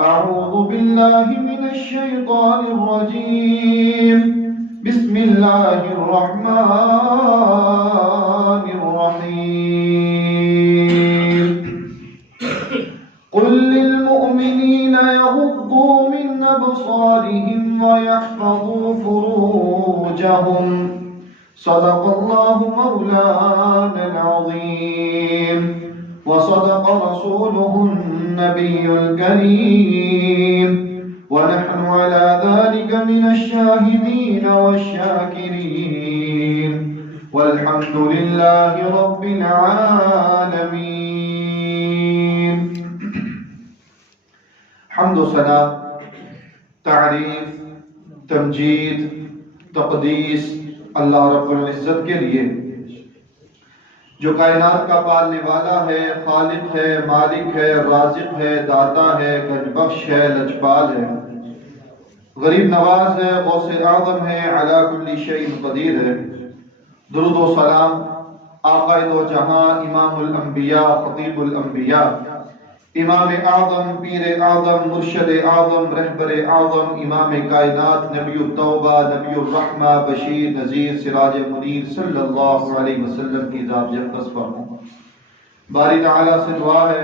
أعوذ بالله من الشيطان الرجيم. بسم الله الرحمن الرحيم. قل للمؤمنين يغضوا من أبصارهم ويحفظوا فروجهم صدق الله مولانا العظيم وصدق رسوله النبي الكريم ونحن على ذلك من الشاهدين والشاكرين والحمد لله رب العالمين. حمد و ثنا، تعریف، تمجید، تقدیس اللہ رب العزت کے لیے جو کائنات کا پالنے والا ہے، خالق ہے، مالک ہے، رازق ہے، داتا ہے، گنج بخش ہے، لجپال ہے، غریب نواز ہے، غوث اعظم ہے، علی کل شیء قدیر ہے. درود و سلام آقا دو جہاں، امام الانبیاء، خطیب الانبیاء، امام اعظم، پیر اعظم، مرشد اعظم، رہبر اعظم، امام کائنات، نبی التوبہ، نبی الرحمہ، بشیر نذیر، سراج منیر صلی اللہ علیہ وسلم کی ذات اقدس پر ہوں. باری تعالیٰ سے دعا ہے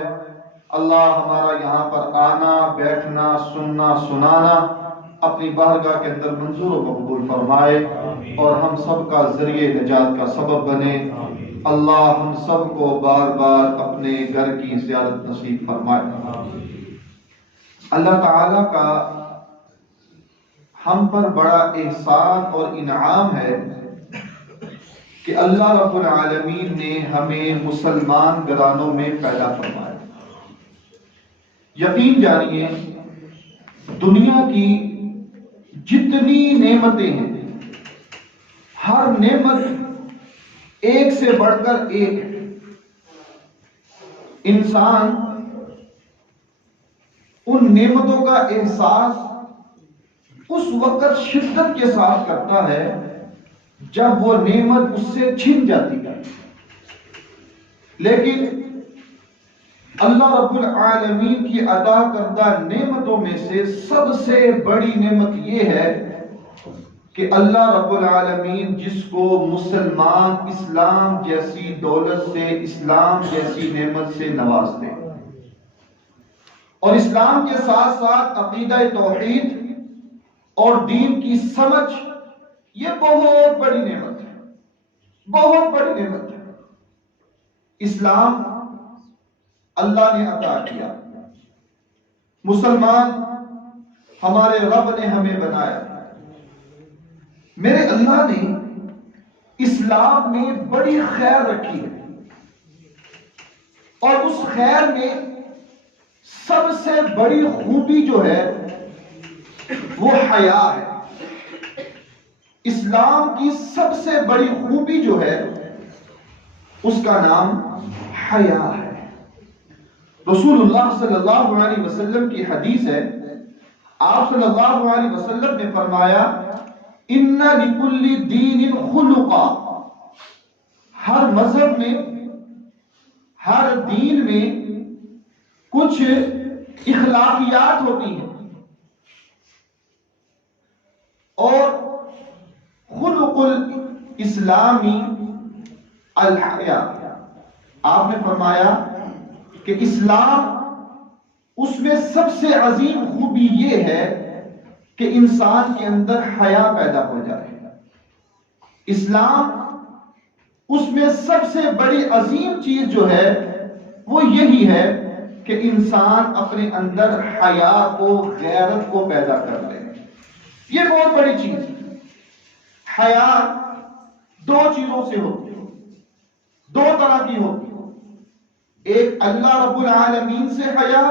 اللہ ہمارا یہاں پر آنا، بیٹھنا، سننا، سنانا اپنی بارگاہ کے اندر منظور و مقبول فرمائے اور ہم سب کا ذریعہ نجات کا سبب بنے. اللہ ہم سب کو بار بار اپنے گھر کی زیارت نصیب فرمائے. اللہ تعالیٰ کا ہم پر بڑا احسان اور انعام ہے کہ اللہ رب العالمین نے ہمیں مسلمان گھرانوں میں پیدا فرمایا. یقین جانیے دنیا کی جتنی نعمتیں ہیں ہر نعمت ایک سے بڑھ کر ایک ہے. انسان ان نعمتوں کا احساس اس وقت شدت کے ساتھ کرتا ہے جب وہ نعمت اس سے چھن جاتی ہے. لیکن اللہ رب العالمین کی عطا کردہ نعمتوں میں سے سب سے بڑی نعمت یہ ہے کہ اللہ رب العالمین جس کو مسلمان اسلام جیسی دولت سے، اسلام جیسی نعمت سے نواز دے، اور اسلام کے ساتھ ساتھ عقیدہ توحید اور دین کی سمجھ، یہ بہت بڑی نعمت ہے، بہت بڑی نعمت ہے. اسلام اللہ نے عطا کیا، مسلمان ہمارے رب نے ہمیں بنایا. میرے اللہ نے اسلام میں بڑی خیر رکھی ہے اور اس خیر میں سب سے بڑی خوبی جو ہے وہ حیا ہے. اسلام کی سب سے بڑی خوبی جو ہے اس کا نام حیا ہے. رسول اللہ صلی اللہ علیہ وسلم کی حدیث ہے، آپ صلی اللہ علیہ وسلم نے فرمایا ان لکل دین خلقا، ہر مذہب میں، ہر دین میں کچھ اخلاقیات ہوتی ہیں اور خلق الاسلامی الحیا. آپ نے فرمایا کہ اسلام اس میں سب سے عظیم خوبی یہ ہے کہ انسان کے اندر حیا پیدا ہو جائے. اسلام اس میں سب سے بڑی عظیم چیز جو ہے وہ یہی ہے کہ انسان اپنے اندر حیا کو، غیرت کو پیدا کر لے. یہ بہت بڑی چیز ہے. حیا دو چیزوں سے ہوتی ہے، دو طرح کی ہوتی ہے. ایک اللہ رب العالمین سے حیا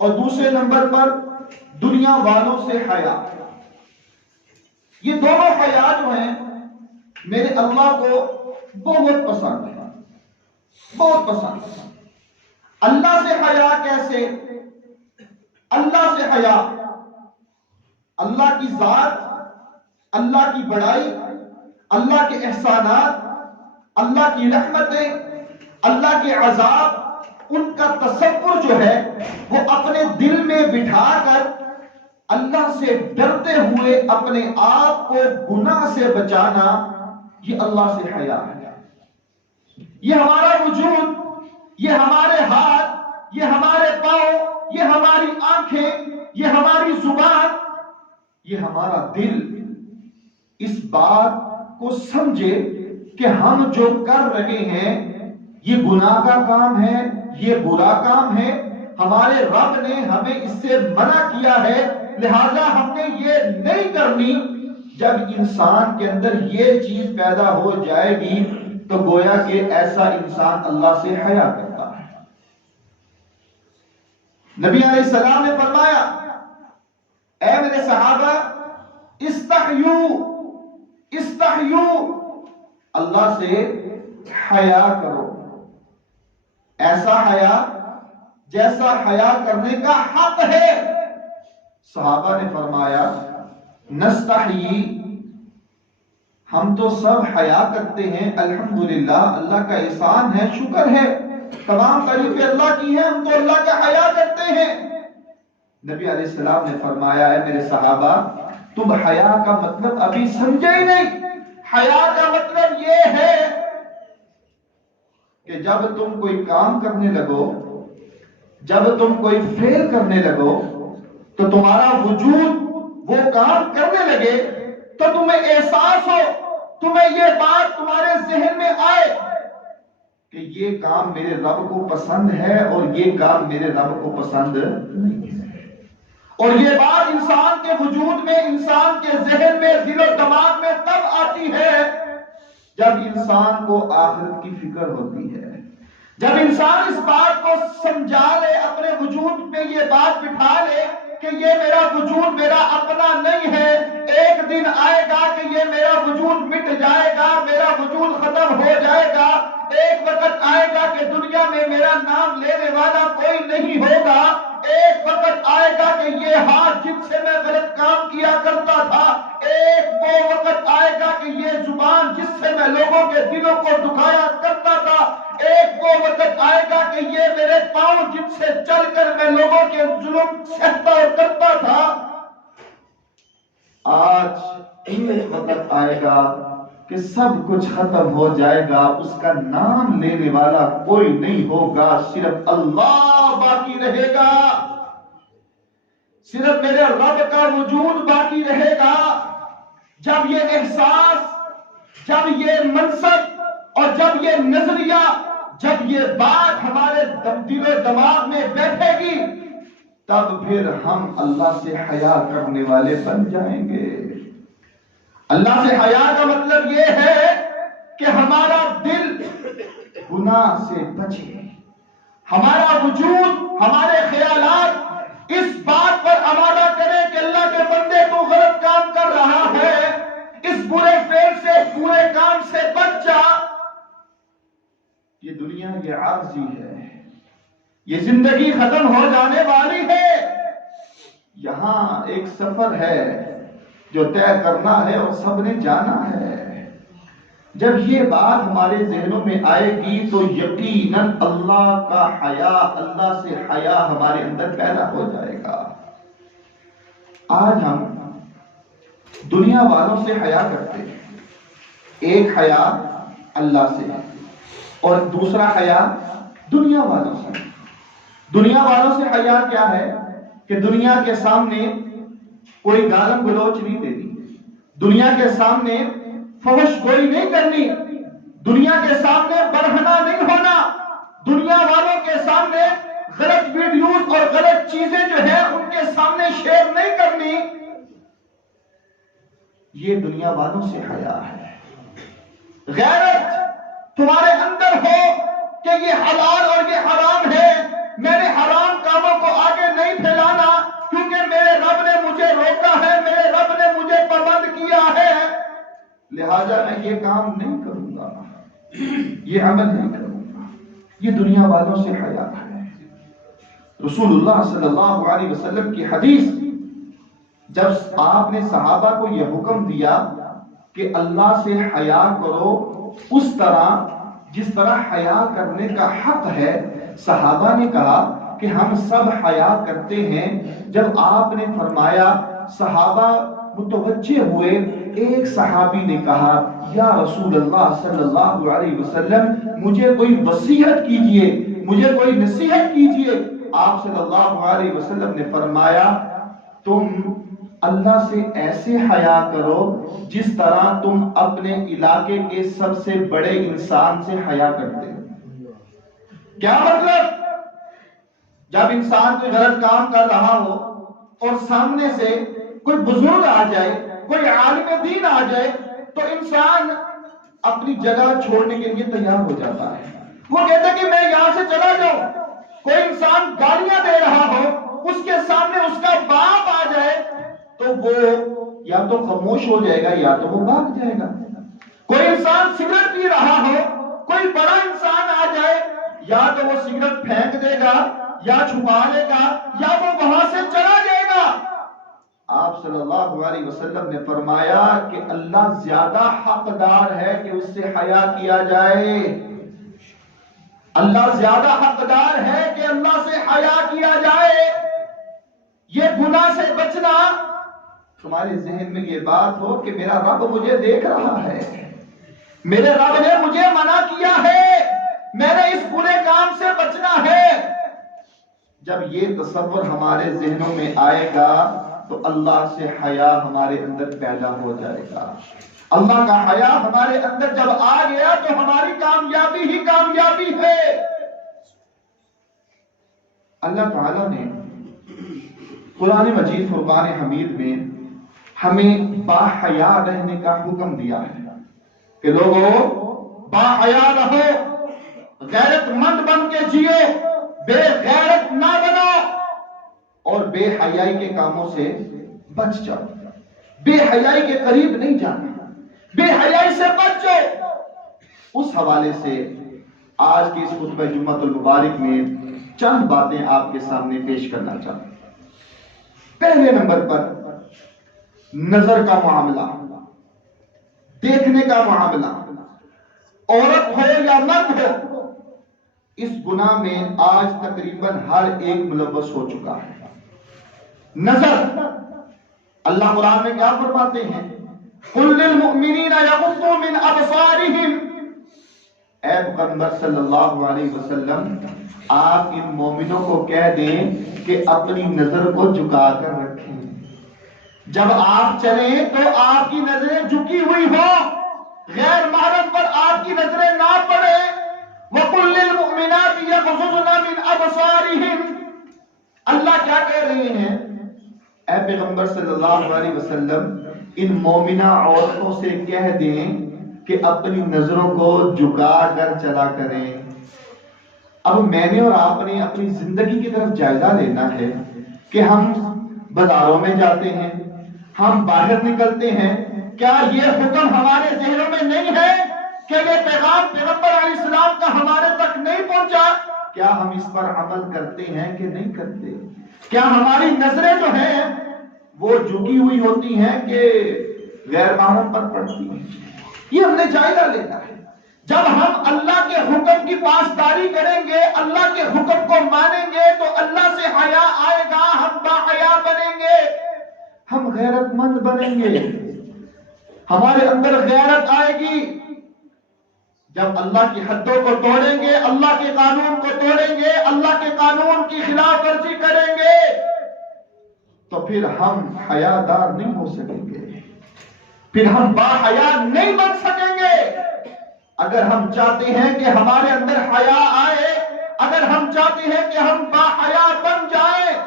اور دوسرے نمبر پر دنیا والوں سے حیا. یہ دونوں حیا جو ہیں میرے اللہ کو بہت پسند ہے، بہت پسند ہے. اللہ سے حیا کیسے؟ اللہ سے حیا، اللہ کی ذات، اللہ کی بڑائی، اللہ کے احسانات، اللہ کی رحمتیں، اللہ کے عذاب، ان کا تصور جو ہے وہ اپنے دل میں بٹھا کر اللہ سے ڈرتے ہوئے اپنے آپ کو گناہ سے بچانا، یہ اللہ سے حیا ہے۔ یہ ہمارا وجود، یہ ہمارے ہاتھ، یہ ہمارے پاؤں، یہ ہماری آنکھیں، یہ ہماری زبان، یہ ہمارا دل اس بات کو سمجھے کہ ہم جو کر رہے ہیں یہ گناہ کا کام ہے، یہ برا کام ہے، ہمارے رب نے ہمیں اس سے منع کیا ہے، لہذا ہم نے یہ نہیں کرنی۔ جب انسان کے اندر یہ چیز پیدا ہو جائے گی تو گویا کہ ایسا انسان اللہ سے حیا کرتا ہے۔ نبی علیہ السلام نے فرمایا، اے میرے صحابہ، استحیو استحیو، اللہ سے حیا کرو، ایسا حیا جیسا حیا کرنے کا حق ہے۔ صحابہ نے فرمایا، نستحیی، ہم تو سب حیا کرتے ہیں، الحمدللہ، اللہ کا احسان ہے، شکر ہے، تمام تعریفیں اللہ کی ہیں، ہم تو اللہ کا حیا کرتے ہیں۔ نبی علیہ السلام نے فرمایا، اے میرے صحابہ، تم حیا کا مطلب ابھی سمجھے ہی نہیں۔ حیا کا مطلب یہ ہے کہ جب تم کوئی کام کرنے لگو، جب تم کوئی فعل کرنے لگو تو تمہارا وجود وہ کام کرنے لگے تو تمہیں احساس ہو، تمہیں یہ بات تمہارے ذہن میں آئے کہ یہ کام میرے رب کو پسند ہے اور یہ کام میرے رب کو پسند نہیں ہے۔ اور یہ بات انسان کے وجود میں، انسان کے ذہن میں، دل و دماغ میں تب آتی ہے جب انسان کو آخرت کی فکر ہوتی ہے، جب انسان اس بات کو سمجھا لے، اپنے وجود میں یہ بات بٹھا لے کہ یہ میرا وجود میرا اپنا نہیں ہے، ایک دن آئے گا کہ یہ میرا وجود مٹ جائے گا، میرا وجود ختم ہو جائے گا، ایک وقت آئے گا کہ دنیا میں میرا نام لینے والا کوئی نہیں ہوگا، ایک وقت آئے گا کہ یہ ہاتھ جس سے میں غلط کام کیا کرتا تھا، ایک وہ وقت آئے گا کہ یہ زبان جس سے میں لوگوں کے دلوں کو دکھایا کرتا تھا، ایک وہ وقت آئے گا کہ یہ میرے پاؤں جن سے چل کر میں لوگوں کے ظلم سہتا اور کرتا تھا، آج ایک وقت آئے گا کہ سب کچھ ختم ہو جائے گا، اس کا نام لینے والا کوئی نہیں ہوگا، صرف اللہ باقی رہے گا، صرف میرے رب کا وجود باقی رہے گا۔ جب یہ احساس، جب یہ منصب اور جب یہ نظریہ، جب یہ بات ہمارے دل و دماغ میں بیٹھے گی تب پھر ہم اللہ سے حیا کرنے والے بن جائیں گے۔ اللہ سے حیا کا مطلب یہ ہے کہ ہمارا دل گناہ سے بچے، ہمارا وجود، ہمارے خیالات اس بات پر آمادہ کرے کہ اللہ کے بندے تو غلط کام کر رہا ہے، اس برے فعل سے، برے کام سے بچ جا، یہ دنیا یہ عارضی ہے، یہ زندگی ختم ہو جانے والی ہے، یہاں ایک سفر ہے جو طے کرنا ہے اور سب نے جانا ہے۔ جب یہ بات ہمارے ذہنوں میں آئے گی تو یقیناً اللہ کا حیا، اللہ سے حیا ہمارے اندر پیدا ہو جائے گا۔ آج ہم دنیا والوں سے حیا کرتے ہیں، ایک حیا اللہ سے اور دوسرا حیا دنیا والوں سے۔ دنیا والوں سے حیا کیا ہے کہ دنیا کے سامنے کوئی گالم گلوچ نہیں دینی، دنیا کے سامنے فحش گوئی نہیں کرنی، دنیا کے سامنے برہنہ نہیں ہونا، دنیا والوں کے سامنے غلط ویڈیوز اور غلط چیزیں جو ہیں ان کے سامنے شیئر نہیں کرنی، یہ دنیا والوں سے حیا ہے۔ غیرت تمہارے اندر ہو کہ یہ حلال اور یہ حرام ہے، میں نے حرام کاموں کو آگے نہیں پھیلانا کیونکہ میرے رب نے مجھے روکا ہے، میرے رب نے مجھے پابند کیا ہے، لہذا میں یہ کام نہیں کروں گا، یہ عمل نہیں کروں گا۔ یہ دنیا والوں سے حیا ہے۔ رسول اللہ صلی اللہ علیہ وسلم کی حدیث، جب آپ نے صحابہ کو یہ حکم دیا کہ اللہ سے حیا کرو اس طرح جس طرح حیا کرنے کا حق ہے، صحابہ نے کہا کہ ہم سب حیا کرتے ہیں. جب آپ نے فرمایا صحابہ متوجہ ہوئے. ایک صحابی نے کہا یا رسول اللہ صلی اللہ علیہ وسلم مجھے کوئی وصیت کیجئے, مجھے کوئی نصیحت کیجئے. آپ صلی اللہ علیہ وسلم نے فرمایا تم اللہ سے ایسے حیا کرو جس طرح تم اپنے علاقے کے سب سے بڑے انسان سے حیا کرتے ہو. کیا مطلب؟ جب انسان کوئی غلط کام کر رہا ہو اور سامنے سے کوئی بزرگ آ جائے, کوئی عالم دین آ جائے, تو انسان اپنی جگہ چھوڑنے کے لیے تیار ہو جاتا ہے. وہ کہتا ہے کہ میں یہاں سے چلا جاؤں. کوئی انسان گالیاں دے رہا ہو, اس کے سامنے اس کا باپ آ جائے تو وہ یا تو خاموش ہو جائے گا یا تو وہ بھاگ جائے گا. کوئی انسان سگریٹ پی رہا ہو, کوئی بڑا انسان آ جائے, یا تو وہ سگریٹ پھینک دے گا یا چھپا لے گا یا وہ وہاں سے چلا جائے گا. آپ صلی اللہ علیہ وسلم نے فرمایا کہ اللہ زیادہ حقدار ہے کہ اس سے حیا کیا جائے. اللہ زیادہ حقدار ہے کہ اللہ سے حیا کیا جائے. یہ گناہ سے بچنا, تمہارے ذہن میں یہ بات ہو کہ میرا رب مجھے دیکھ رہا ہے, میرے رب نے مجھے منع کیا ہے, میں نے اس برے کام سے بچنا ہے. جب یہ تصور ہمارے ذہنوں میں آئے گا تو اللہ سے حیا ہمارے اندر پیدا ہو جائے گا. اللہ کا حیا ہمارے اندر جب آ گیا تو ہماری کامیابی ہی کامیابی ہے. اللہ تعالیٰ نے قرآن مجید فرقان حمید میں ہمیں باحیا رہنے کا حکم دیا ہے کہ لوگوں باحیا رہو, غیرت مند بن کے جیو, بے غیرت نہ بنو اور بے حیائی کے کاموں سے بچ جاؤ. بے حیائی کے قریب نہیں جانا, بے حیائی سے بچ جاؤ. اس حوالے سے آج کی اس خطبہ جمعۃ المبارک میں چند باتیں آپ کے سامنے پیش کرنا چاہتا ہوں. پہلے نمبر پر نظر کا معاملہ, دیکھنے کا معاملہ, عورت ہو یا مرد ہو, اس گناہ میں آج تقریباً ہر ایک ملوث ہو چکا ہے. نظر, اللہ قرآن میں کیا فرماتے ہیں؟ قُلْ لِلْمُؤْمِنِينَ يَغُضُّوا مِنْ أَبْصَارِهِمْ. اے پیغمبر صلی اللہ علیہ وسلم, آپ ان مومنوں کو کہہ دیں کہ اپنی نظر کو جھکا کر رکھیں. جب آپ چلیں تو آپ کی نظریں جھکی ہوئی ہوں, غیر محرم پر آپ کی نظریں نہ پڑیں. وَقُلْ لِلْمُؤْمِنَاتِ يَغْضُضْنَ مِنْ أَبْصَارِهِمْ. اللہ کیا کہہ رہے ہیں؟ اے پیغمبر صلی اللہ علیہ وسلم, ان مومنہ عورتوں سے کہہ دیں کہ اپنی نظروں کو جھکا کر چلا کریں. اب میں نے اور آپ نے اپنی زندگی کی طرف جائزہ لینا ہے کہ ہم بازاروں میں جاتے ہیں, ہم باہر نکلتے ہیں, کیا یہ حکم ہمارے ذہنوں میں نہیں ہے کہ یہ پیغام پیغمبر علیہ السلام کا ہمارے تک نہیں پہنچا؟ کیا ہم اس پر عمل کرتے ہیں کہ نہیں کرتے؟ کیا ہماری نظریں جو ہیں وہ جھکی ہوئی ہوتی ہیں کہ غیر محرم پر پڑتی ہیں؟ یہ ہم نے جائزہ لینا ہے. جب ہم اللہ کے حکم کی پاسداری کریں گے, اللہ کے حکم کو مانیں گے, تو اللہ سے حیا آئے گا, ہم باحیا بنیں گے, ہم غیرت مند بنیں گے, ہمارے اندر غیرت آئے گی. جب اللہ کی حدوں کو توڑیں گے, اللہ کے قانون کو توڑیں گے, اللہ کے قانون کی خلاف ورزی کریں گے, تو پھر ہم حیا دار نہیں ہو سکیں گے, پھر ہم باحیا نہیں بن سکیں گے. اگر ہم چاہتے ہیں کہ ہمارے اندر حیا آئے, اگر ہم چاہتے ہیں کہ ہم باحیا بن جائیں,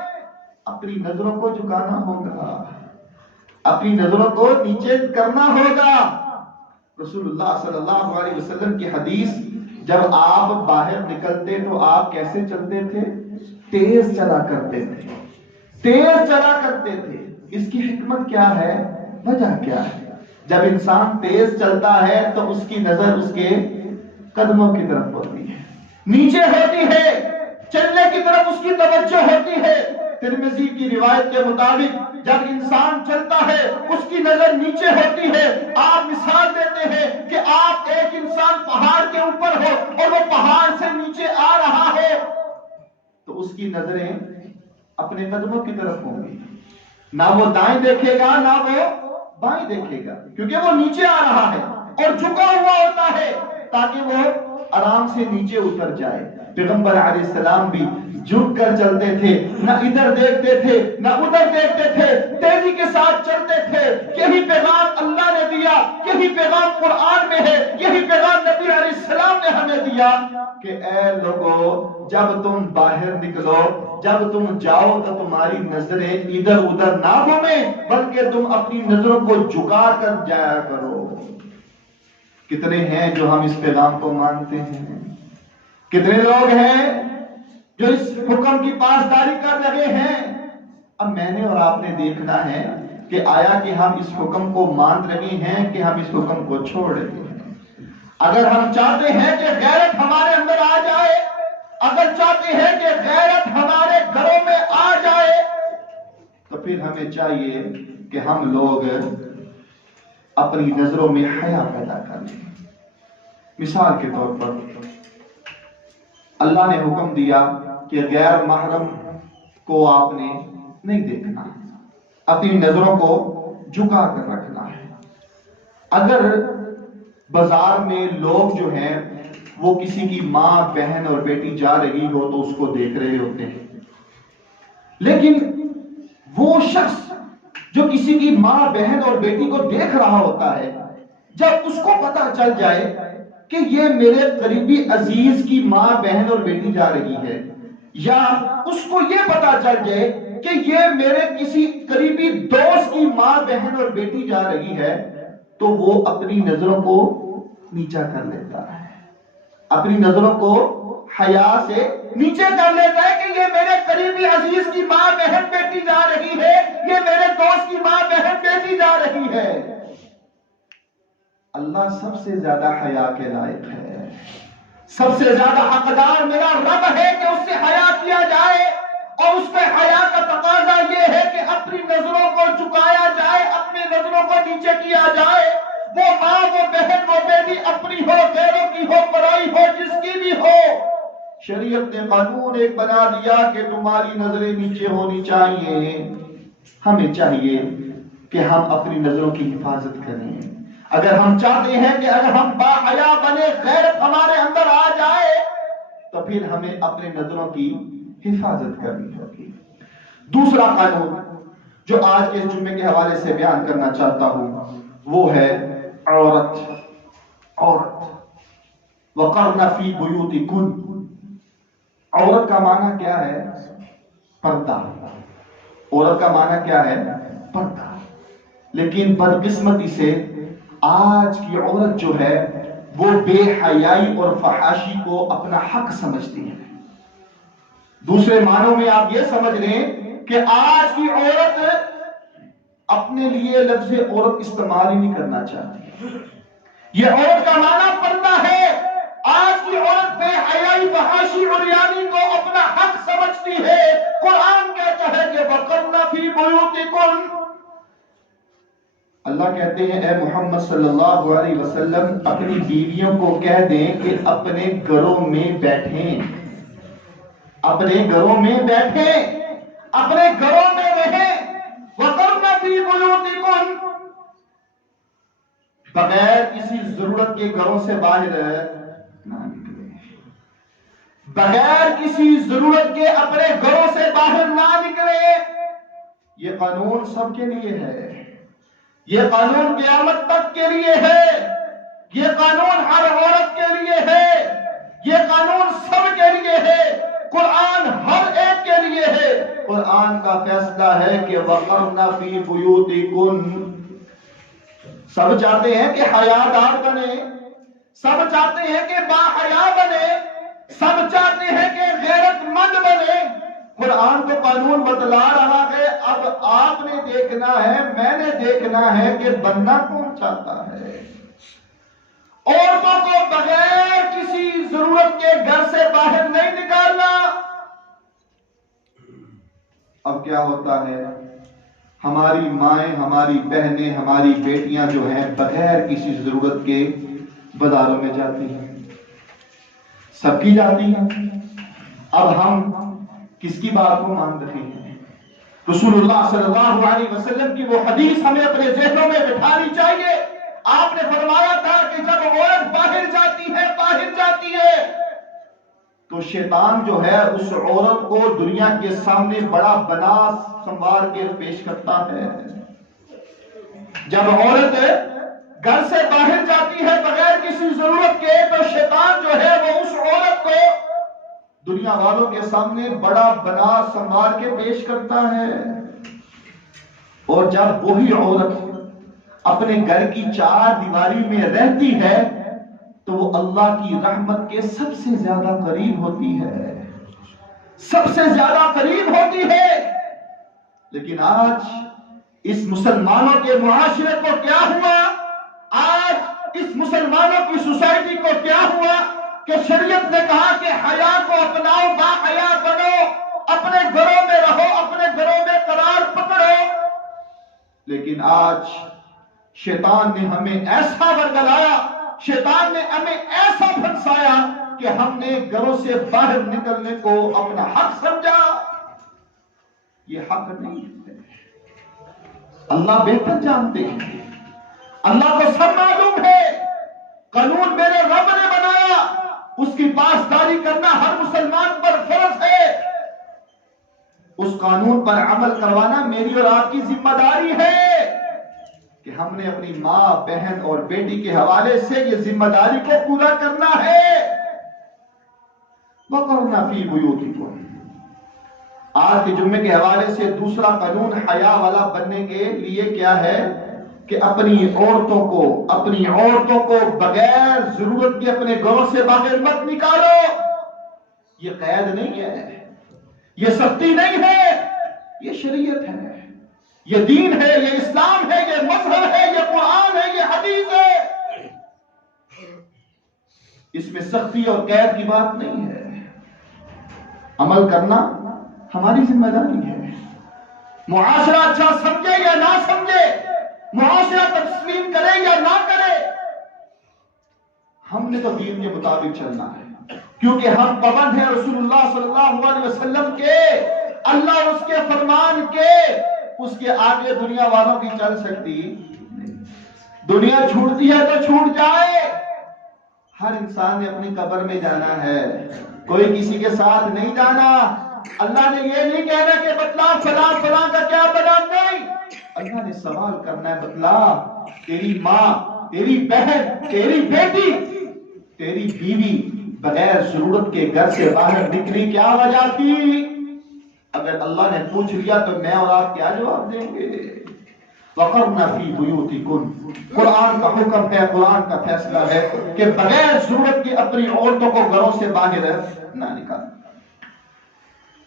اپنی نظروں کو جھکانا ہوگا, اپنی نظروں کو نیچے کرنا ہوگا. رسول اللہ صلی اللہ علیہ وسلم کی حدیث, جب آپ باہر نکلتے تو آپ کیسے چلتے تھے؟ تیز چلا کرتے تھے, تیز چلا کرتے تھے. اس کی حکمت کیا ہے؟ وجہ کیا ہے؟ جب انسان تیز چلتا ہے تو اس کی نظر اس کے قدموں کی طرف ہوتی ہے, نیچے ہوتی ہے, چلنے کی طرف اس کی توجہ ہوتی ہے. ترمذی کی روایت کے مطابق جب انسان چلتا ہے اس کی نظر نیچے ہوتی ہے. آپ مثال دیتے ہیں کہ آپ ایک انسان پہاڑ کے اوپر ہو اور وہ پہاڑ سے نیچے آ رہا ہے, تو اس کی نظریں اپنے قدموں کی طرف ہوں گی، نہ وہ دائیں دیکھے گا نہ وہ بائیں دیکھے گا، کیونکہ وہ نیچے آ رہا ہے اور جھکا ہوا ہوتا ہے تاکہ وہ آرام سے نیچے اتر جائے۔ پیغمبر علیہ السلام بھی جھک کر چلتے تھے، نہ ادھر دیکھتے تھے نہ ادھر دیکھتے تھے، تیزی کے ساتھ چلتے تھے۔ یہی پیغام اللہ نے دیا، یہی پیغام قرآن میں ہے، یہی پیغام نبی علیہ السلام نے ہمیں دیا کہ اے لوگو، جب تم باہر نکلو، جب تم جاؤ تو تمہاری نظریں ادھر ادھر نہ گھومیں، بلکہ تم اپنی نظروں کو جھکا کر جایا کرو۔ کتنے ہیں جو ہم اس پیغام کو مانتے ہیں؟ کتنے لوگ ہیں جو اس حکم کی پاسداری کر رہے ہیں؟ اب میں نے اور آپ نے دیکھنا ہے کہ آیا کہ ہم اس حکم کو مان رہے ہیں کہ ہم اس حکم کو چھوڑ رہے ہیں۔ اگر ہم چاہتے ہیں کہ غیرت ہمارے اندر آ جائے، اگر چاہتے ہیں کہ غیرت ہمارے گھروں میں آ جائے، تو پھر ہمیں چاہیے کہ ہم لوگ اپنی نظروں میں حیا پیدا کر لیں۔ مثال کے طور پر اللہ نے حکم دیا کہ غیر محرم کو آپ نے نہیں دیکھنا، اپنی نظروں کو جھکا کر رکھنا ہے۔ اگر بازار میں لوگ جو ہیں وہ کسی کی ماں بہن اور بیٹی جا رہی ہو تو اس کو دیکھ رہے ہوتے ہیں، لیکن وہ شخص جو کسی کی ماں بہن اور بیٹی کو دیکھ رہا ہوتا ہے، جب اس کو پتا چل جائے کہ یہ میرے قریبی عزیز کی ماں بہن اور بیٹی جا رہی ہے، یا اس کو یہ پتا چل جائے کہ یہ میرے کسی قریبی دوست کی ماں بہن اور بیٹی جا رہی ہے، تو وہ اپنی نظروں کو نیچا کر لیتا ہے، اپنی نظروں کو حیا سے نیچے کر لیتا ہے کہ یہ میرے قریبی عزیز کی ماں بہن بیٹی جا رہی ہے، یہ میرے دوست کی ماں بہن بیٹی جا رہی ہے۔ اللہ سب سے زیادہ حیا کے لائق ہے، سب سے زیادہ حقدار میرا رب ہے کہ اس سے حیا کیا جائے، اور اس کے حیا کا تقاضا یہ ہے کہ اپنی نظروں کو جھکایا جائے، اپنی نظروں کو نیچے کیا جائے۔ وہ ماں، وہ بہن، وہ بیٹی اپنی ہو، غیروں کی ہو، پرائی ہو، جس کی بھی ہو، شریعت نے قانون ایک بنا دیا کہ تمہاری نظریں نیچے ہونی چاہیے۔ ہمیں چاہیے کہ ہم اپنی نظروں کی حفاظت کریں۔ اگر ہم چاہتے ہیں کہ اگر ہم باحیا بنے، غیرت ہمارے اندر آ جائے، تو پھر ہمیں اپنے نظروں کی حفاظت کرنی ہوگی۔ دوسرا قانون جو آج کے اس جمعے کے حوالے سے بیان کرنا چاہتا ہوں وہ ہے عورت۔ وَقَرْنَ فِي بُيُوتِكُنَّ، عورت کا معنی کیا ہے؟ پردہ۔ عورت کا معنی کیا ہے؟ پردہ۔ لیکن بدقسمتی سے آج کی عورت جو ہے وہ بے حیائی اور فحاشی کو اپنا حق سمجھتی ہے۔ دوسرے معنوں میں آپ یہ سمجھ لیں کہ آج کی عورت اپنے لیے لفظ عورت استعمال ہی نہیں کرنا چاہتی۔ یہ عورت کا معنی پردہ ہے۔ آج کی عورت بے حیائی، فحاشی اور عریانی کو اپنا حق سمجھتی ہے۔ قرآن کہتا ہے کہ وَقَرْنَ فِي بُيُوتِكُنَّ، اللہ کہتے ہیں اے محمد صلی اللہ علیہ وسلم اپنی بیویوں کو کہہ دیں کہ اپنے گھروں میں بیٹھیں، اپنے گھروں میں بیٹھیں، اپنے گھروں میں رہیں۔ وَقَرْنَ فِي بُيُوتِكُنَّ، بغیر کسی ضرورت کے گھروں سے باہر نہ نکلیں، بغیر کسی ضرورت کے اپنے گھروں سے باہر نہ نکلیں۔ یہ قانون سب کے لیے ہے، یہ قانون قیامت تک کے لیے ہے، یہ قانون ہر عورت کے لیے ہے، یہ قانون سب کے لیے ہے، قرآن ہر ایک کے لیے ہے۔ قرآن کا فیصلہ ہے کہ وَقَرْنَ فِي بُيُوتِكُنَّ، سب چاہتے ہیں کہ حیادار بنے، سب چاہتے ہیں کہ باحیا بنے، سب چاہتے ہیں کہ غیرت مند بنے۔ قرآن کو قانون بتلا رہا ہے، اب آپ نے دیکھنا ہے، میں نے دیکھنا ہے کہ بننا کون چاہتا ہے۔ عورتوں کو بغیر کسی ضرورت کے گھر سے باہر نہیں نکالنا۔ اب کیا ہوتا ہے، ہماری مائیں، ہماری بہنیں، ہماری بیٹیاں جو ہیں بغیر کسی ضرورت کے بازاروں میں جاتی ہیں، سب کی جاتی ہیں۔ اب ہم کس کی بات کو مان رہے ہیں؟ رسول اللہ صلی اللہ علیہ وسلم کی وہ حدیث ہمیں اپنے ذہنوں میں بٹھانی چاہیے. آپ نے فرمایا تھا کہ جب عورت باہر جاتی ہے تو شیطان جو ہے اس عورت کو دنیا کے سامنے بڑا بنا سنوار کے پیش کرتا ہے. جب عورت گھر سے باہر جاتی ہے بغیر کسی ضرورت کے تو شیطان جو ہے وہ اس عورت کو دنیا والوں کے سامنے بڑا بنا سنوار کے پیش کرتا ہے. اور جب وہی عورت اپنے گھر کی چار دیواری میں رہتی ہے تو وہ اللہ کی رحمت کے سب سے زیادہ قریب ہوتی ہے، سب سے زیادہ قریب ہوتی ہے. لیکن آج اس مسلمانوں کے معاشرے کو کیا ہوا؟ آج اس مسلمانوں کی سوسائٹی کو کیا ہوا کہ شریعت نے کہا کہ حیا کو اپناؤ، با حیا بنو، اپنے گھروں میں رہو، اپنے گھروں میں قرار پکڑو. لیکن آج شیطان نے ہمیں ایسا ورگلایا، شیطان نے ہمیں ایسا پھنسایا کہ ہم نے گھروں سے باہر نکلنے کو اپنا حق سمجھا. یہ حق نہیں ہے. اللہ بہتر جانتے ہیں، اللہ کو سب معلوم ہے. قانون میرے رب نے بنایا، اس کی پاسداری کرنا ہر مسلمان پر فرض ہے. اس قانون پر عمل کروانا میری اور آپ کی ذمہ داری ہے کہ ہم نے اپنی ماں، بہن اور بیٹی کے حوالے سے یہ ذمہ داری کو پورا کرنا ہے. وَقَرْنَ فِي بُيُوتِكُمْ. آج کے جمعے کے حوالے سے دوسرا قانون حیا والا بننے کے لیے کیا ہے کہ اپنی عورتوں کو بغیر ضرورت کے اپنے گھروں سے باہر مت نکالو. یہ قید نہیں ہے، یہ سختی نہیں ہے، یہ شریعت ہے، یہ دین ہے، یہ اسلام ہے، یہ مذہب ہے، یہ قرآن ہے، یہ حدیث ہے. اس میں سختی اور قید کی بات نہیں ہے. عمل کرنا ہماری ذمہ داری ہے. معاشرہ اچھا سمجھے یا نہ سمجھے، معاشرہ تسلیم کرے یا نہ کرے، ہم نے تو دین کے مطابق چلنا ہے، کیونکہ ہم پابند ہیں رسول اللہ صلی اللہ علیہ وسلم کے. اللہ اور اس کے فرمان کے، اس کے آگے دنیا والوں کی چل سکتی نہیں. دنیا چھوٹتی ہے تو چھوٹ جائے. ہر انسان نے اپنی قبر میں جانا ہے، کوئی کسی کے ساتھ نہیں جانا. اللہ نے یہ نہیں کہنا کہ بتلا فلاں کا کیا بنا، نہیں. اللہ نے سوال کرنا ہے، بتلا تیری ماں، تیری بہن، تیری بیٹی، تیری بیوی بغیر ضرورت کے گھر سے باہر نکلی، کیا وجہ تھی؟ اگر اللہ نے پوچھ لیا تو میں اور آپ کیا جواب دیں گے؟ وَقَرْنَ فِي بُيُوتِكُنْ. قرآن کا حکم ہے، قرآن کا فیصلہ ہے کہ بغیر ضرورت کے اپنی عورتوں کو گھروں سے باہر نہ نکالیں.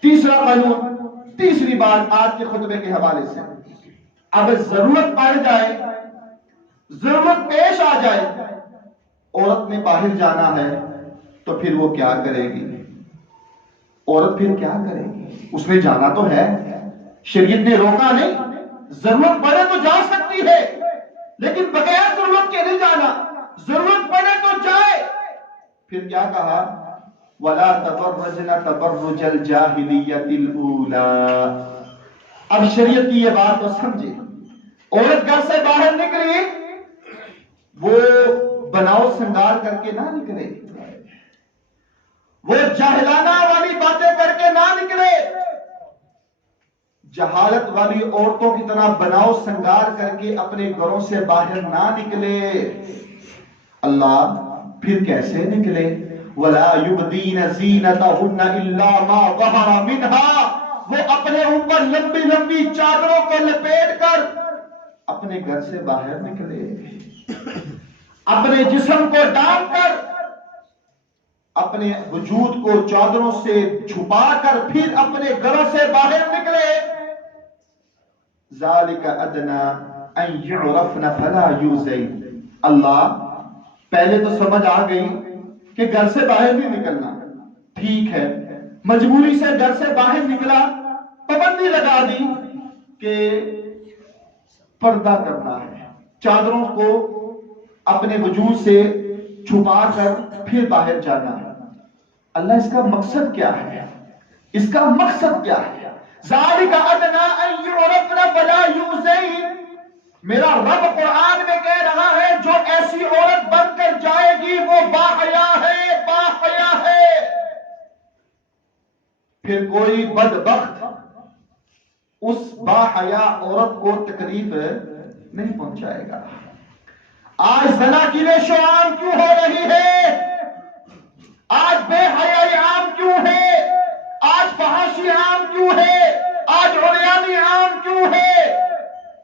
تیسرا قانون، تیسری بات آج کے خطبے کے حوالے سے، اب ضرورت پڑ جائے، ضرورت پیش آ جائے، عورت نے باہر جانا ہے تو پھر وہ کیا کرے گی؟ عورت پھر کیا کرے گی؟ اس نے جانا تو ہے، شریعت نے روکا نہیں. ضرورت پڑے تو جا سکتی ہے، لیکن بغیر ضرورت کے نہیں جانا. ضرورت پڑے تو جائے. پھر کیا کہا؟ وَلَا تَبَرَّجْنَ تَبَرُّجَ الْجَاهِلِيَّةِ الْأُولَىٰ. اب شریعت کی یہ بات کو سمجھے. عورت گھر سے باہر نکلی، وہ بناؤ سنگار کر کے نہ نکلے، وہ جاہلانہ والی باتیں کر کے نہ نکلے، جہالت والی عورتوں کی طرح بناؤ سنگار کر کے اپنے گھروں سے باہر نہ نکلے. اللہ پھر کیسے نکلے؟ وَلَا يُبْدِينَ زِينَتَهُنَّ إِلَّا مَا ظَهَرَ مِنْهَا. وہ اپنے اوپر لمبی لمبی چادروں کو لپیٹ کر اپنے گھر سے باہر نکلے، اپنے جسم کو ڈھانپ کر، اپنے وجود کو چادروں سے چھپا کر پھر اپنے گھروں سے باہر نکلے. ذَلِكَ أَدْنَىٰ أَن يُعْرَفْنَ فَلَا يُؤْذَيْنَ. اللہ پہلے تو سمجھ آ گئی کہ گھر سے باہر نہیں نکلنا، ٹھیک ہے، مجبوری سے گھر سے باہر نکلا، پابندی لگا دی کہ پردہ کرنا ہے، چادروں کو اپنے وجود سے چھپا کر پھر باہر جانا ہے. اللہ اس کا مقصد کیا ہے؟ اس کا مقصد کیا ہے؟ ذالک ادنی ان یعرفن فلا یؤذین. میرا رب قرآن میں کہہ رہا ہے جو ایسی عورت بن کر جائے گی وہ باحیا ہے، باحیا ہے. پھر کوئی بدبخت اس باحیا عورت کو تکلیف نہیں پہنچائے گا. آج زنا کی ریشو عام کیوں ہو رہی ہے؟ آج بے حیائی عام کیوں ہے؟ آج فحاشی عام کیوں ہے؟ آج عریانی عام کیوں ہے؟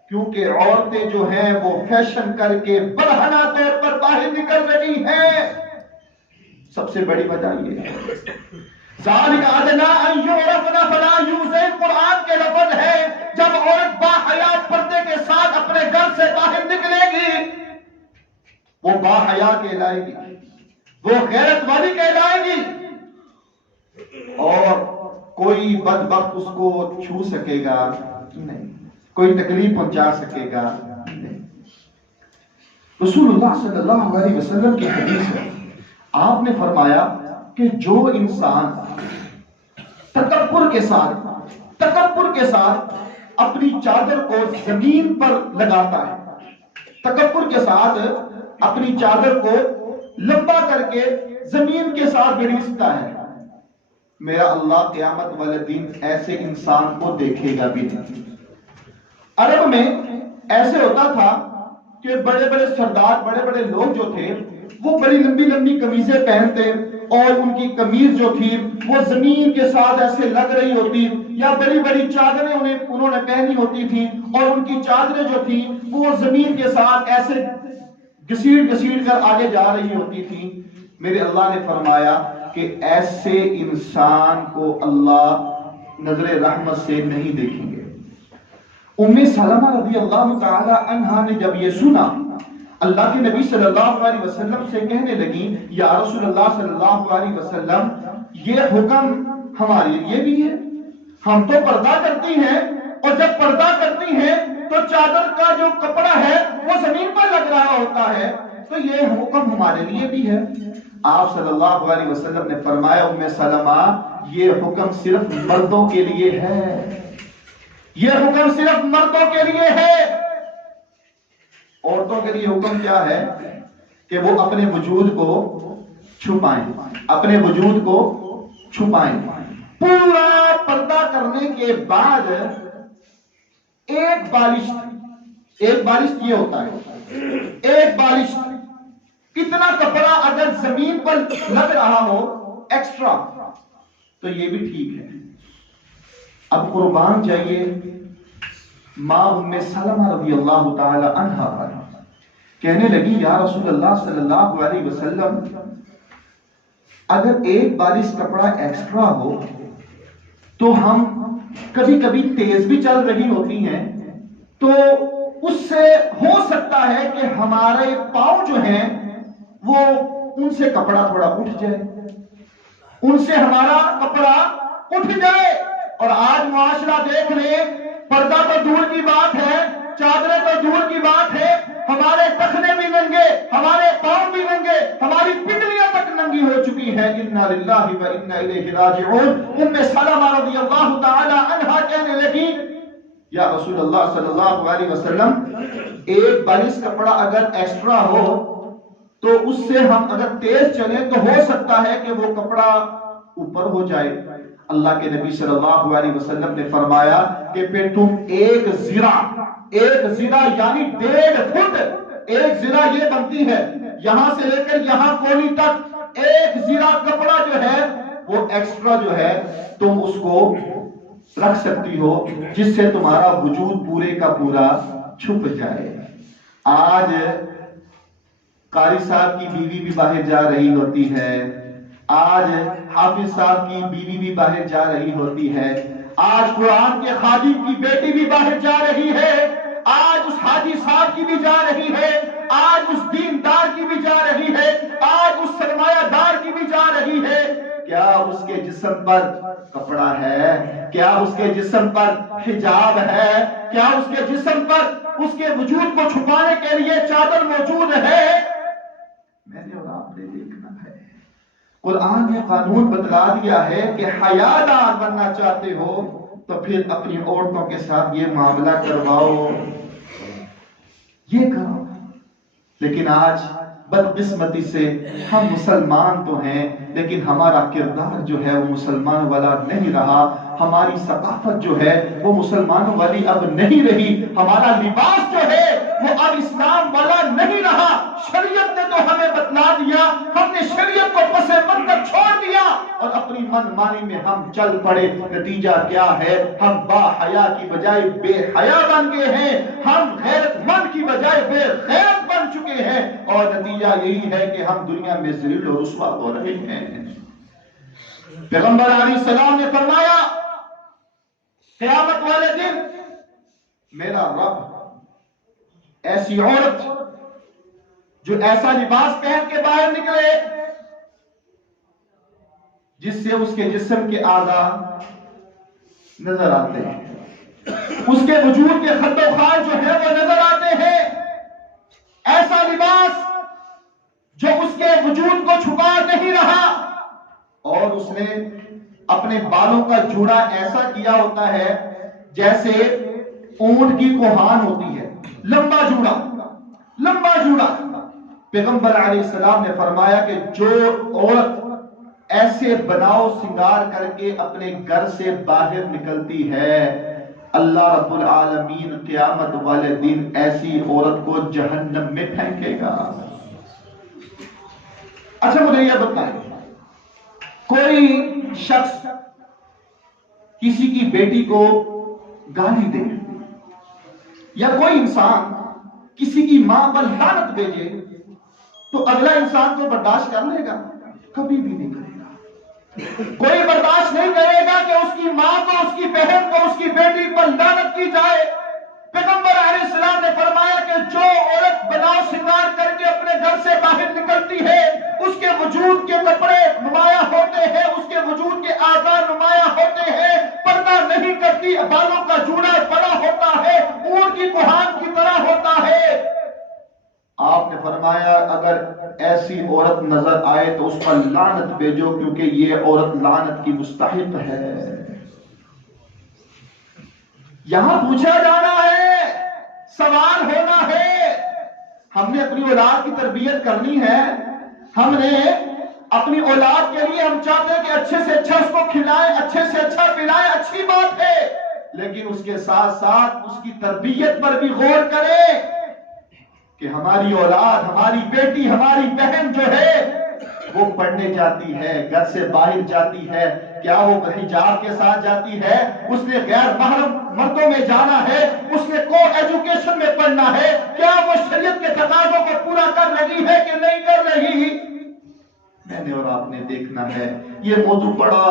کیونکہ عورتیں جو ہیں وہ فیشن کر کے برہنہ طور پر باہر نکل رہی ہیں. سب سے بڑی وجہ یہ ہے. ذالک ادنی ان یعرفن فلا یؤذین قرآن کے لفظ ہے. جب عورت باحیا پردے کے ساتھ اپنے گھر سے باہر نکلے گی وہ باحیا کہلائے گی، وہ غیرت والی کہلائے گی، اور کوئی بدبخت اس کو چھو سکے گا نہیں، کوئی تکلیف پہنچا سکے گا نہیں. رسول اللہ صلی اللہ علیہ وسلم کی حدیث ہے، آپ نے فرمایا کہ جو انسان تکبر کے ساتھ اپنی چادر کو زمین پر لگاتا ہے، تکبر کے ساتھ اپنی چادر کو لمبا کر کے زمین کے ساتھ گھڑیستا ہے، میرا اللہ قیامت والے دن ایسے انسان کو دیکھے گا بھی نہیں. عرب میں ایسے ہوتا تھا کہ بڑے بڑے سردار، بڑے بڑے لوگ جو تھے وہ بڑی لمبی لمبی قمیضیں پہنتے اور ان کی قمیض جو تھی وہ زمین کے ساتھ ایسے لگ رہی ہوتی، یا بڑی بڑی چادریں انہوں نے پہنی ہوتی تھی اور ان کی چادریں جو تھی وہ زمین کے ساتھ ایسے گھسیٹ کر آگے جا رہی ہوتی تھی. میرے اللہ نے فرمایا کہ ایسے انسان کو اللہ نظر رحمت سے نہیں دیکھیں گے. ام سلمہ رضی اللہ تعالی عنہا نے جب یہ سنا اللہ کے نبی صلی اللہ علیہ وسلم سے کہنے لگی یا رسول اللہ صلی اللہ علیہ وسلم یہ حکم ہمارے لیے بھی ہے، ہم تو پردہ کرتی ہیں اور جب پردہ کرتی ہیں تو چادر کا جو کپڑا ہے وہ زمین پر لگ رہا ہوتا ہے، تو یہ حکم ہمارے لیے بھی ہے. آپ صلی اللہ علیہ وسلم نے فرمایا ام سلمہ یہ حکم صرف مردوں کے لیے ہے، یہ حکم صرف مردوں کے لیے ہے. عورتوں کے لیے حکم کیا ہے کہ وہ اپنے وجود کو چھپائیں، اپنے وجود کو چھپائیں. پورا پردہ کرنے کے بعد ایک بالشت یہ ہوتا ہے، ایک بالشت اتنا کپڑا اگر زمین پر لگ رہا ہو ایکسٹرا تو یہ بھی ٹھیک ہے. اب قربان جائیے ماں ام سلمہ رضی اللہ تعالی عنہا پر کہنے لگی یا رسول اللہ صلی اللہ علیہ وسلم اگر ایک بالش کپڑا ایکسٹرا ہو تو ہم کبھی کبھی تیز بھی چل رہی ہوتی ہیں تو اس سے ہو سکتا ہے کہ ہمارے پاؤں جو ہیں وہ ان سے کپڑا تھوڑا اٹھ جائے، ان سے ہمارا کپڑا اٹھ جائے. اور آج معاشرہ دیکھ لیں، پردہ تو دور کی بات ہے، چادریں تو دور کی بات ہے، ہمارے ٹخنے بھی ننگے، ہمارے پاؤں بھی ننگے، ہماری پنڈلیاں تک ننگی ہو چکی ہیں. انا للہ و انا الیہ راجعون. ام سلمہ رضی اللہ تعالی عنہا کہنے لگی یا رسول اللہ صلی اللہ علیہ وسلم ایک بالش کپڑا اگر ایکسٹرا ہو تو اس سے ہم اگر تیز چلیں تو ہو سکتا ہے کہ وہ کپڑا اوپر ہو جائے. اللہ کے نبی صلی اللہ علیہ وسلم نے فرمایا کہ پھر تم ایک زرا یعنی 1.5 فٹ، ایک زرا یہ بنتی ہے یہاں سے لے کر یہاں کوہنی تک، ایک زرا کپڑا جو ہے وہ ایکسٹرا جو ہے تم اس کو رکھ سکتی ہو جس سے تمہارا وجود پورے کا پورا چھپ جائے. آج قاری صاحب کی بیوی بھی باہر جا رہی ہوتی ہے، آج حافظ صاحب کی بیوی بھی باہر جا رہی ہوتی ہے، آج قرآن کے خادم کی بیٹی بھی باہر جا رہی ہے، آج اس حاجی صاحب کی بھی جا رہی ہے، آج اس دیندار کی بھی جا رہی ہے، آج اس سرمایہ دار کی بھی جا رہی ہے. کیا اس کے جسم پر کپڑا ہے؟ کیا اس کے جسم پر حجاب ہے؟ کیا اس کے جسم پر اس کے وجود کو چھپانے کے لیے چادر موجود ہے؟ میں نے اور آپ نے دیکھنا ہے. قرآن نے قانون بتلا دیا ہے کہ حیادار بننا چاہتے ہو تو پھر اپنی عورتوں کے ساتھ یہ معاملہ کرواؤ، یہ کرو۔ لیکن آج بدقسمتی سے ہم مسلمان تو ہیں لیکن ہمارا کردار جو ہے وہ مسلمان والا نہیں رہا، ہماری ثقافت جو ہے وہ مسلمانوں والی اب نہیں رہی، ہمارا لباس جو ہے وہ اب اسلام والا نہیں رہا۔ شریعت نے تو ہمیں بتلا دیا، ہم نے شریعت کو پس منظر چھوڑ دیا اور اپنی من مانی میں ہم چل پڑے۔ نتیجہ کیا ہے؟ ہم با حیا کی بجائے بے حیا بن گئے ہیں، ہم غیرت مند کی بجائے بے غیرت بن چکے ہیں، اور نتیجہ یہی ہے کہ ہم دنیا میں ذلیل و رسوا ہو رہے ہیں۔ پیغمبر علیہ السلام نے فرمایا قیامت والے دن میرا رب ایسی عورت جو ایسا لباس پہن کے باہر نکلے جس سے اس کے جسم کے اعضاء نظر آتے ہیں، اس کے وجود کے خد و خال جو ہے وہ نظر آتے ہیں، ایسا لباس جو اس کے وجود کو چھپا نہیں رہا، اور اس نے اپنے بالوں کا جوڑا ایسا کیا ہوتا ہے جیسے اونٹ کی کوہان ہوتی ہے، لمبا جوڑا۔ پیغمبر علیہ السلام نے فرمایا کہ جو عورت ایسے بناؤ سنگار کر کے اپنے گھر سے باہر نکلتی ہے، اللہ رب العالمین قیامت والے دن ایسی عورت کو جہنم میں پھینکے گا۔ اچھا مجھے یہ بتائیں، کوئی شخص کسی کی بیٹی کو گالی دے یا کوئی انسان کسی کی ماں پر لعنت بھیجے تو اگلا انسان کو برداشت کر لے گا؟ کبھی بھی نہیں کرے گا۔ کوئی برداشت نہیں کرے گا کہ اس کی ماں کو، اس کی بہن کو، اس کی بیٹی پر لعنت کی جائے۔ پیغمبر علیہ السلام نے فرمایا کہ جو عورت بناؤ سنگار کر کے اپنے گھر سے باہر نکلتی ہے، اس کے وجود کے کپڑے نمایاں ہوتے ہیں، اس کے وجود کے اعضاء نمایاں ہوتے ہیں، پردہ نہیں کرتی، بالوں کا جوڑا بڑا ہوتا ہے، اونٹ کی کوہان کی طرح ہوتا ہے۔ آپ نے فرمایا اگر ایسی عورت نظر آئے تو اس پر لعنت بھیجو، کیونکہ یہ عورت لعنت کی مستحق ہے۔ یہاں پوچھا جانا ہے، سوال ہونا ہے، ہم نے اپنی اولاد کی تربیت کرنی ہے، ہم نے اپنی اولاد کے لیے ہم چاہتے ہیں کہ اچھے سے اچھا اس کو کھلائیں، اچھے سے اچھا پلائیں، اچھی بات ہے، لیکن اس کے ساتھ ساتھ اس کی تربیت پر بھی غور کریں کہ ہماری اولاد، ہماری بیٹی، ہماری بہن جو ہے وہ پڑھنے جاتی ہے، گھر سے باہر جاتی ہے، کیا وہ حجاب کے ساتھ جاتی ہے؟ اس نے غیر محرم مردوں میں جانا ہے؟ اس نے کو ایجوکیشن میں پڑھنا ہے؟ کیا وہ شریعت کے تقاضوں کو پورا کر رہی ہے کہ نہیں کر رہی؟ میں نے اور آپ نے دیکھنا ہے۔ یہ موضوع بڑا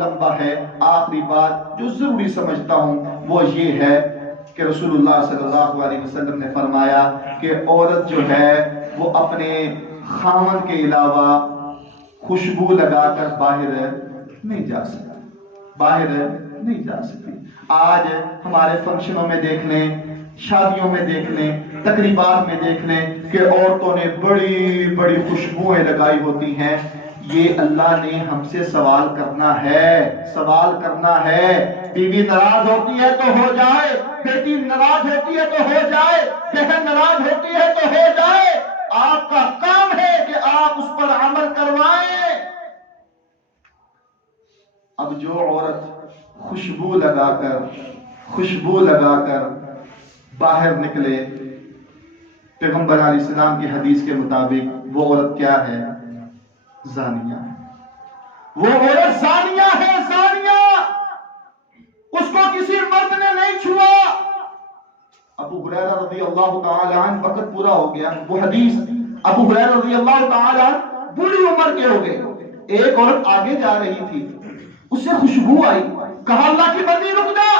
لمبا ہے۔ آخری بات جو ضروری سمجھتا ہوں وہ یہ ہے کہ رسول اللہ صلی اللہ علیہ وسلم نے فرمایا کہ عورت جو ہے وہ اپنے خاوند کے علاوہ خوشبو لگا کر باہر نہیں جا سکتی۔ آج ہمارے فنکشنوں میں دیکھ لیں، شادیوں میں دیکھ لیں، تقریبات میں دیکھ لیں کہ عورتوں نے بڑی بڑی خوشبوئیں لگائی ہوتی ہیں۔ یہ اللہ نے ہم سے سوال کرنا ہے۔ بیوی ناراض ہوتی ہے تو ہو جائے، بیٹی ناراض ہوتی ہے تو ہو جائے، بہن ناراض ہوتی ہے تو ہو جائے، آپ کا کام ہے کہ آپ اس پر عمل کروائیں۔ اب جو عورت خوشبو لگا کر باہر نکلے، پیغمبر علیہ السلام کی حدیث کے مطابق وہ عورت کیا ہے؟ زانیہ ہے۔ وہ عورت زانیہ ہے، زانیہ۔ اس کو کسی مرد نے نہیں چھوا۔ ابو ہریرہ رضی اللہ تعالی عنہ، وقت پورا ہو گیا، وہ حدیث، ابو ہریرہ رضی اللہ تعالی عنہ بڑی عمر کے ہو گئے، ایک عورت آگے جا رہی تھی، اس سے خوشبو آئی، کہا اللہ کی بندی رک جا،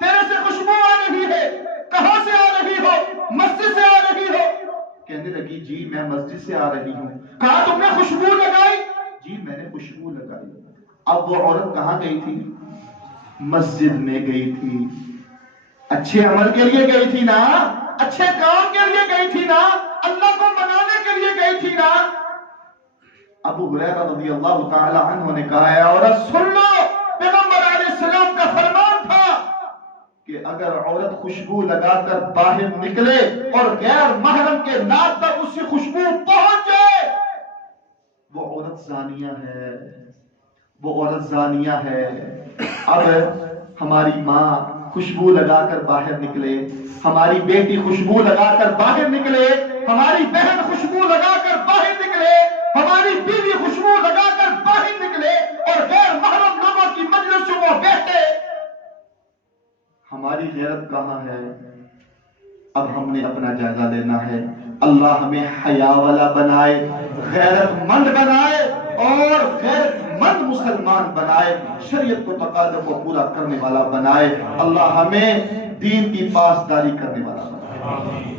تیرے سے خوشبو آ رہی ہے، کہاں سے آ رہی ہو؟ مسجد سے آ رہی ہو؟ کہنے لگی جی میں مسجد سے آ رہی ہوں۔ کہا تم نے خوشبو لگائی؟ جی میں نے خوشبو لگائی۔ اب وہ عورت کہاں گئی تھی؟ مسجد میں گئی تھی، اچھے عمل کے لیے گئی تھی نا، اچھے کام کے لیے گئی تھی نا، اللہ کو منانے کے لیے گئی تھی نا۔ ابو ہریرہ رضی اللہ تعالی عنہ نے کہا ہے عورت سن لو، پیغمبر علیہ السلام کا فرمان تھا کہ اگر عورت خوشبو لگا کر باہر نکلے اور غیر محرم کے ناک تک اس کی خوشبو پہنچ جائے، وہ عورت زانیہ ہے، وہ عورت زانیہ ہے۔ اب ہماری ماں خوشبو لگا کر باہر نکلے، ہماری بیٹی خوشبو لگا کر باہر نکلے، ہماری بہن خوشبو لگا کر باہر نکلے، ہماری بیوی خوشبو لگا کر باہر نکلے اور غیر محرم لوگوں کی مجلسوں میں بیٹھے، ہماری غیرت کہاں ہے؟ اب ہم نے اپنا جائزہ لینا ہے۔ اللہ ہمیں حیا والا بنائے، غیرت مند بنائے اور غیرت مند مسلمان بنائے، شریعت کو تقاضوں کو پورا کرنے والا بنائے۔ اللہ ہمیں دین کی پاسداری کرنے والا بنائے۔